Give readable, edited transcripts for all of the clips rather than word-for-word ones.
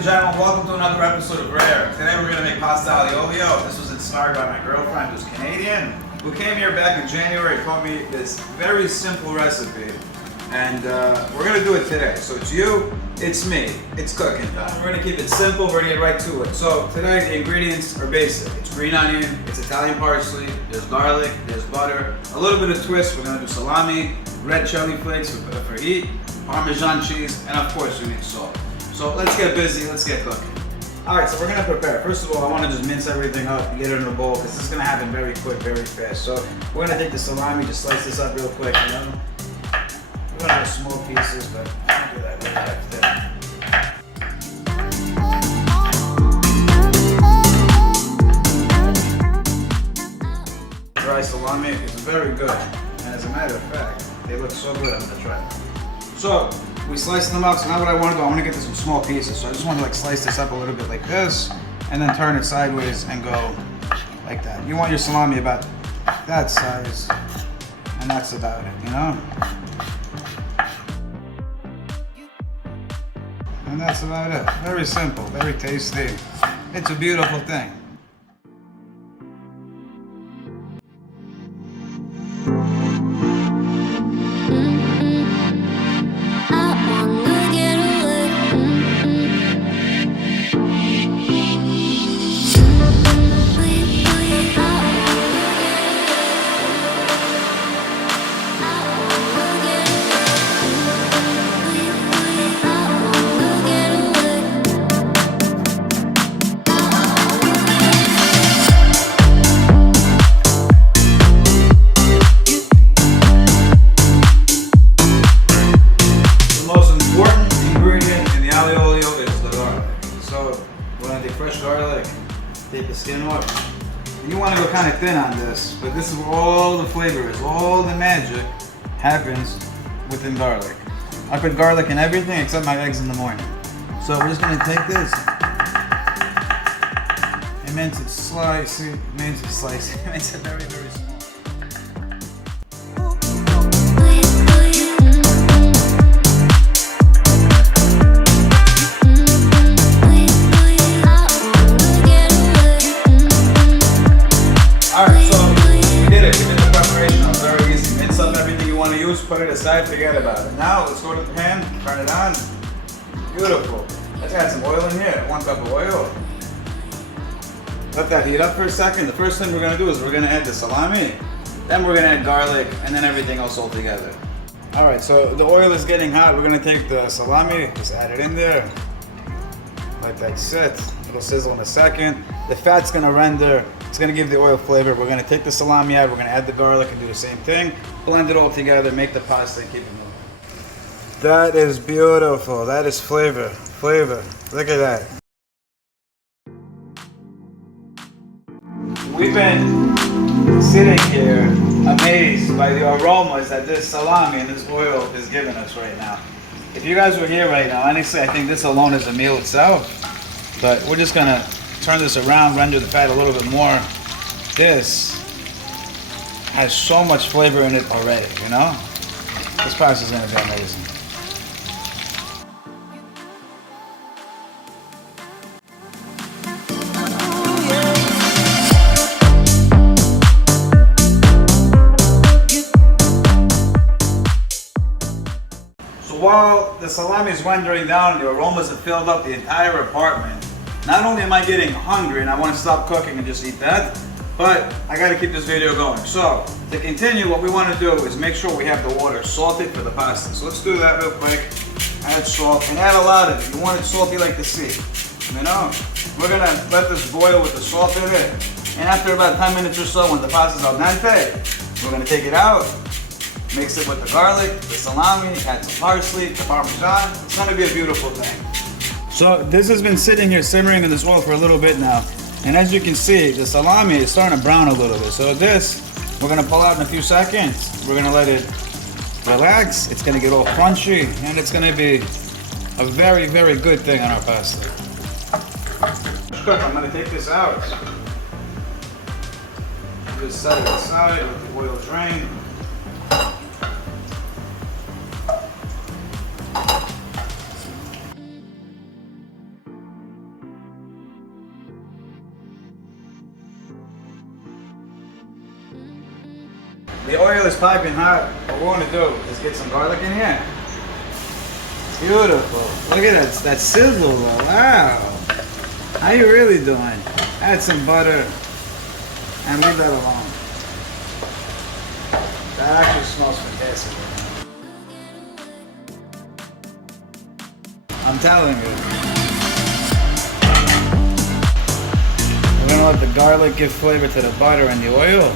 and gentlemen, welcome to another episode of RAR. Today we're going to make pasta Olio. This was inspired by my girlfriend who's Canadian, who came here back in January and taught me this very simple recipe. And we're going to do it today. So it's you, it's me, it's cooking time. We're going to keep it simple, we're going to get right to it. So today the ingredients are basic. It's green onion, it's Italian parsley, there's garlic, there's butter, a little bit of twist. We're going to do salami, red chili flakes for heat, Parmesan cheese, and of course we need salt. So let's get busy, let's get cooking. Alright, so we're gonna prepare. First of all, I want to just mince everything up and get it in a bowl because this is gonna happen very quick, very fast. So we're gonna take the salami, just slice this up real quick, you know? We're gonna have small pieces, but I don't do that really fast. Dry salami is very good, and as a matter of fact, they look so good. I'm gonna try them. So we slice them up. So now what I want to do, I want to get this in small pieces. So I just want to like slice this up a little bit like this, and then turn it sideways and go like that. You want your salami about that size, and that's about it, you know? And that's about it. Very simple, very tasty. It's a beautiful thing. Take the skin off. You want to go kind of thin on this, but this is where all the flavor is. All the magic happens within garlic. I put garlic in everything except my eggs in the morning. So we're just going to take this and mince it slicey, mince it very, very small. Put it aside, forget about it. Now let's go to the pan, turn it on. Beautiful. Let's add some oil in here, 1 cup of oil. Let that heat up for a second. The first thing we're gonna do is we're gonna add the salami, then we're gonna add garlic, and then everything else all together. All right, so the oil is getting hot. We're gonna take the salami, just add it in there. Let that sit. It'll sizzle in a second. The fat's gonna render. It's gonna give the oil flavor. We're gonna take the salami out. We're gonna add the garlic and do the same thing. Blend it all together, make the pasta, and keep it moving. That is beautiful. That is flavor. Flavor. Look at that. We've been sitting here amazed by the aromas that this salami and this oil is giving us right now. If you guys were here right now, honestly, I think this alone is a meal itself. But we're just gonna turn this around, render the fat a little bit more. This has so much flavor in it already, you know? This pasta is gonna be amazing. So while the salami is rendering down, the aromas have filled up the entire apartment. Not only am I getting hungry and I want to stop cooking and just eat that, but I got to keep this video going. So to continue, what we want to do is make sure we have the water salted for the pasta. So let's do that real quick. Add salt and add a lot of it. You want it salty like the sea. You know, we're gonna let this boil with the salt in it. And after about 10 minutes or so, when the pasta's al dente, we're gonna take it out, mix it with the garlic, the salami, add some parsley, the Parmesan. It's gonna be a beautiful thing. So this has been sitting here simmering in this oil for a little bit now. And as you can see, the salami is starting to brown a little bit. So this, we're gonna pull out in a few seconds. We're gonna let it relax. It's gonna get all crunchy, and it's gonna be a very, very good thing on our pasta. I'm gonna take this out. Just set it aside, let the oil drain. is piping hot. What we're gonna do is get some garlic in here. Beautiful. Look at that, that sizzle though. Wow. How you really doing? Add some butter and leave that alone. That actually smells fantastic. I'm telling you. We're gonna let the garlic give flavor to the butter and the oil.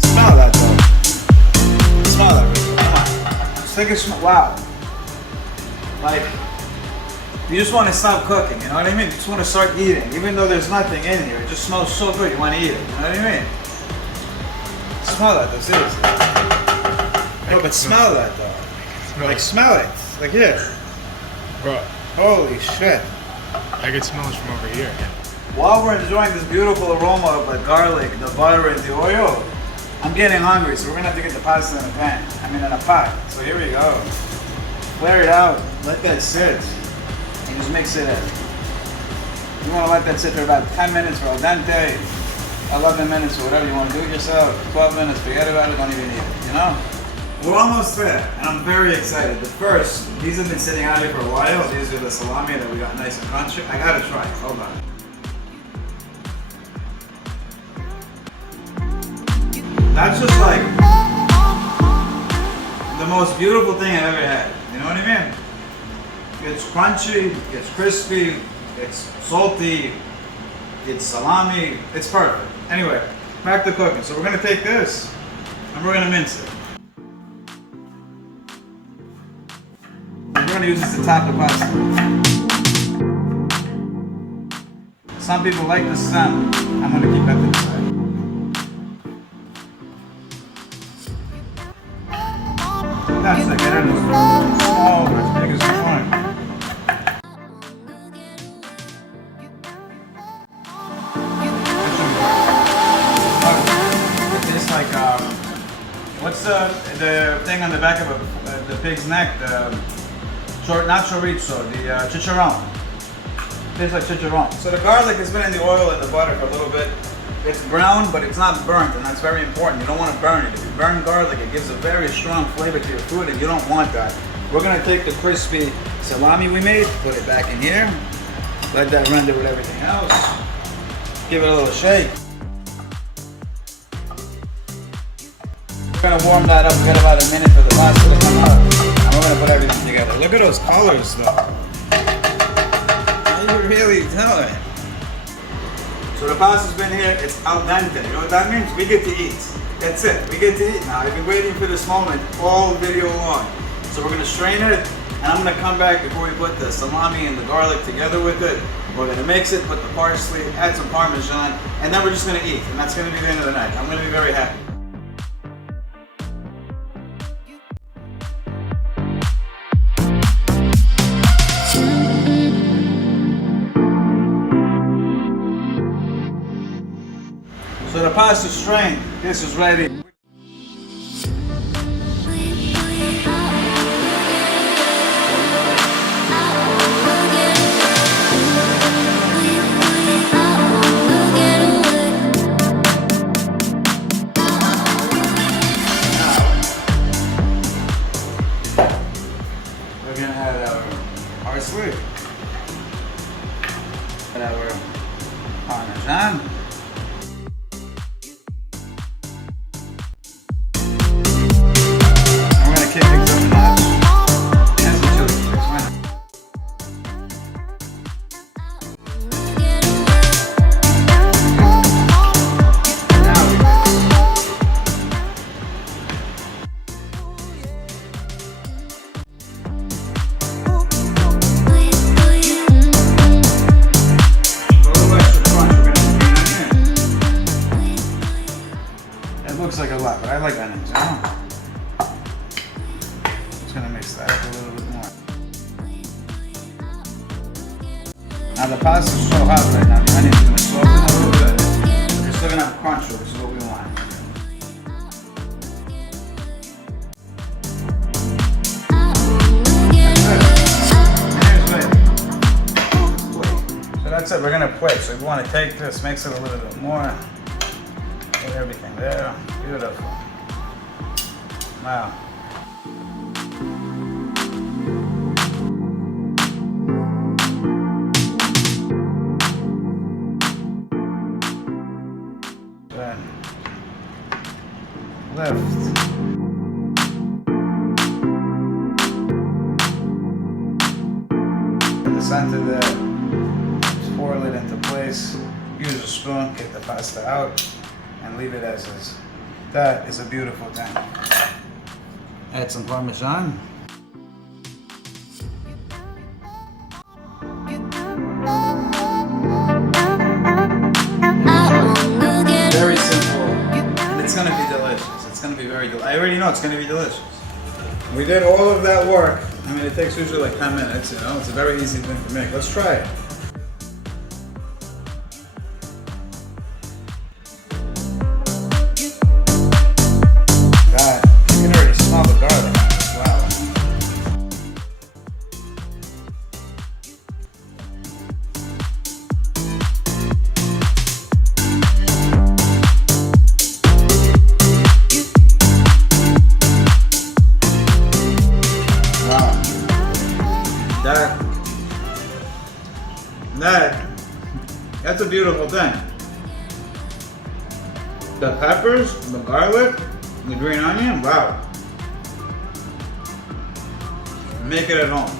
Smell that though. Smell that. Come on. Just take a smell. Wow. Like, you just want to stop cooking, you know what I mean? You just want to start eating. Even though there's nothing in here, it just smells so good, you want to eat it, you know what I mean? Smell that though, seriously. No, but smell that though. Like, smell it. Like, here. Bro. Holy shit. I can smell it from over here. While we're enjoying this beautiful aroma of the garlic, the butter, and the oil, I'm getting hungry, so we're gonna have to get the pasta in a pan. I mean, in a pot. So here we go. Flare it out. Let that sit. And just mix it in. You wanna let that sit for about 10 minutes for al dente, 11 minutes or whatever you wanna do it yourself, 12 minutes, forget about it, don't even eat it, you know? We're almost there, and I'm very excited. But first, these have been sitting out here for a while. These are the salami that we got nice and crunchy. I gotta try it, hold on. That's just like the most beautiful thing I've ever had. You know what I mean? It's crunchy, it's crispy, it's salty, it's salami, it's perfect. Anyway, back to cooking. So we're gonna take this and we're gonna mince it. We're gonna use this to top the pasta. Some people like the stem. I'm gonna keep that to the side. That's like it is small, but as big as you want. It tastes like what's the thing on the back of the pig's neck? Not chorizo, the chicharron. It tastes like chicharron. So the garlic has been in the oil and the butter for a little bit. It's brown, but it's not burnt, and that's very important. You don't want to burn it. If you burn garlic, it gives a very strong flavor to your food, and you don't want that. We're gonna take the crispy salami we made, put it back in here, let that render with everything else. Give it a little shake. We're gonna warm that up. We got about a minute for the pasta to come up, and we're gonna put everything together. Look at those colors, though. How you really doing? So the pasta's been here, it's al dente. You know what that means? We get to eat. That's it, we get to eat now. I've been waiting for this moment all video long. So we're gonna strain it, and I'm gonna come back before we put the salami and the garlic together with it. We're gonna mix it, put the parsley, add some Parmesan, and then we're just gonna eat. And that's gonna be the end of the night. I'm gonna be very happy. So the pasta's strained. This is ready. We're gonna add our parsley, add our Parmesan. Looks like a lot, but I like onions, you know? Just gonna mix that up a little bit more. Now the pasta's so hot right now, the onions are gonna soften a little bit. You're still gonna have crunch, which is what we want. That's it. So that's it. We're gonna you want to take this, mix it a little bit more. Get everything there. Beautiful. Wow. Good. Lift. In the center there, swirl it into place. Use a spoon, get the pasta out, and leave it as is. That is a beautiful thing. Add some Parmesan. Very simple, and it's gonna be delicious. It's gonna be very delicious. I already know it's gonna be delicious. We did all of that work. I mean, it takes usually like 10 minutes, you know? It's a very easy thing to make. Let's try it. God, you can already smell the garlic. Wow. That's a beautiful thing. The peppers, the garlic, the green onion, wow. Make it at home.